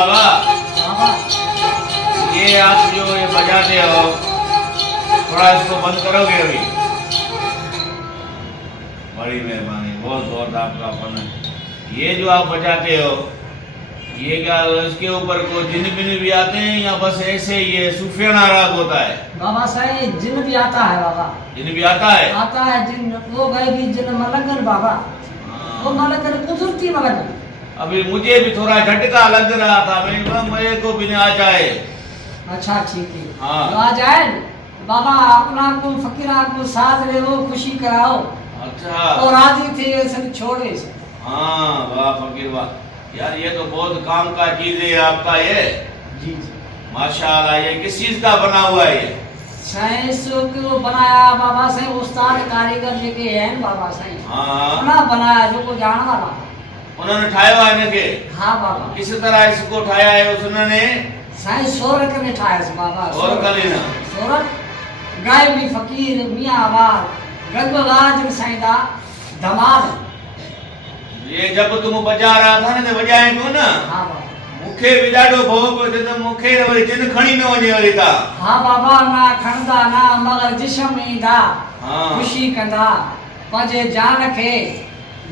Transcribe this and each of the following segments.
बाबा, ये आप जो ये बजाते हो, थोड़ा इसको बंद करोगे अभी? बड़ी मेहरबानी, बहुत बहुत आपका अपन है। ये जो आप बजाते हो, ये क्या इसके ऊपर कोई जिन बिन भी आते हैं या बस ऐसे ये सूफियाना राग होता है? बाबा साईं जिन भी आता है बाबा। जिन भी आता है? आता है जिन, वो गए भी जिन मलंगन बाबा। वो मलंगन कुदरती मलंगन। अभी मुझे भी थोड़ा झटका लग रहा था, मेरे को भी आ जाए। अच्छा ठीक है, हाँ। तो आ जाए बाबा, अपना को फकीरा को साथ ले, वो खुशी कराओ। अच्छा, और राजी थे ये सब छोड़े से। हाँ वाह फकीर वाह, यार ये तो बहुत काम का चीज है आपका ये। जी जी माशाल्लाह। ये किस चीज का बना हुआ है ये? साइंस को बनाया बाबा साईं, उस्ताद कारीगर लेके हैं बाबा साईं। हाँ, अपना बनाया जो को जान वाला। उन्होंने ठाया हुआ है इनके? हाँ बाबा। किस तरह इसको ठाया है उसने? साईं सोरठ में ठाया से बाबा। और कलीना सोरठ गाय भी फकीर मियां आवाज गंगवाज साईं दा धमाल। ये जब तुम बजा रहा था ना, तो बजाए को ना हाँ बाबा। मुखे विडाडो भोग तो मुखे वरी जिन खणी न वने वरी ता। हाँ बाबा, ना खणदा ना मगर जिस्म ईंदा। हाँ। खुशी कंदा पंहिंजे जान खे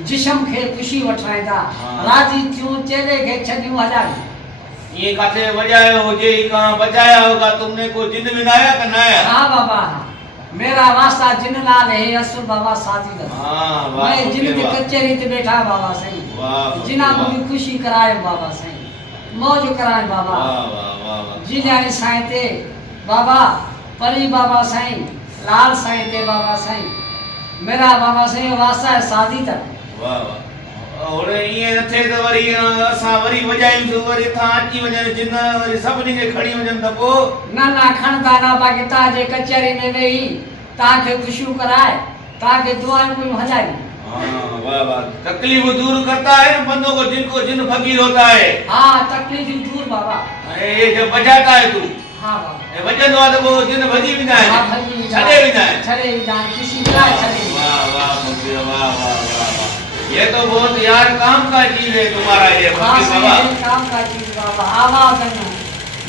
जिस्म खे खुशी वठाईंदा। हाँ। राजी थियूं चेले खे छॾियूं हजारी। ये काथे बजाया हो, जे कहां बजाया होगा तुमने? को जिन बिनाया का नया? हाँ बाबा हाँ। मेरा वास्ता जिन लाल है असुर बाबा साथी दा। हाँ वाह मैं जिन फकीर की वाह। कचहरी ते बैठा बाबा सही। वाह फकीर जिना को वाह। भी खुशी कराए बाबा सही, मौज कराए बाबा। वाह वाह वाह वाह। जी जाने साईं ते बाबा, परी बाबा साईं, लाल साईं ते बाबा साईं, मेरा बाबा साईं वास्ता है साथी दा। वाह वाह। और ये नथे तो वरी असा वरी बजाई तो वरी था अची वजन जिन वरी सभनी के खड़ी वजन त को ना ना खणदा ना बाकी ताजे कचहरी में वेही ताके खुशियों कराए, ताके दुआएं कोई हजारी। हाँ वाह वाह। तकलीफ दूर करता है ना बंदों को, जिनको जिन फकीर होता है। हाँ तकलीफ दूर बाबा। ये जब बजाता है तू, हाँ बाबा। ये वजन वाला वो जिन भजी भी ना है। हाँ भजी छड़े भी ना है। छड़े भी ना किसी का छड़े। वाह वाह फकीर वाह वाह वाह वाह। ये तो बहुत यार काम का चीज है तुम्हारा ये हाँ फकीर बाबा। सही काम का चीज बाबा। आवाज है ना,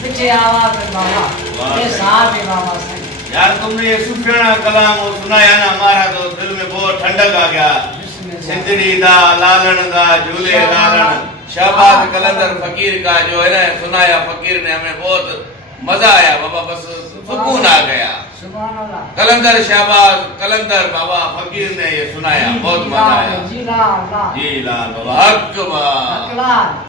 पीछे आवाज है बाबा। वाह ये सही। साथ है बाबा सही। यार तुमने ये सुफियाना कलाम वो सुनाया ना, हमारा तो दिल में बहुत ठंडक आ गया। सिंदड़ी दा लालन दा झूले लालन, शहबाज कलंदर फकीर का जो है ना सुनाया फकीर ने, हमें बहुत मजा आया बाबा, बस सुकून आ गया। सुभान अल्लाह। कलंदर शहबाज कलंदर बाबा फकीर ने ये सुनाया, बहुत मजा आया। जी लाल जी लाल बाबा हक बाबा। लाल।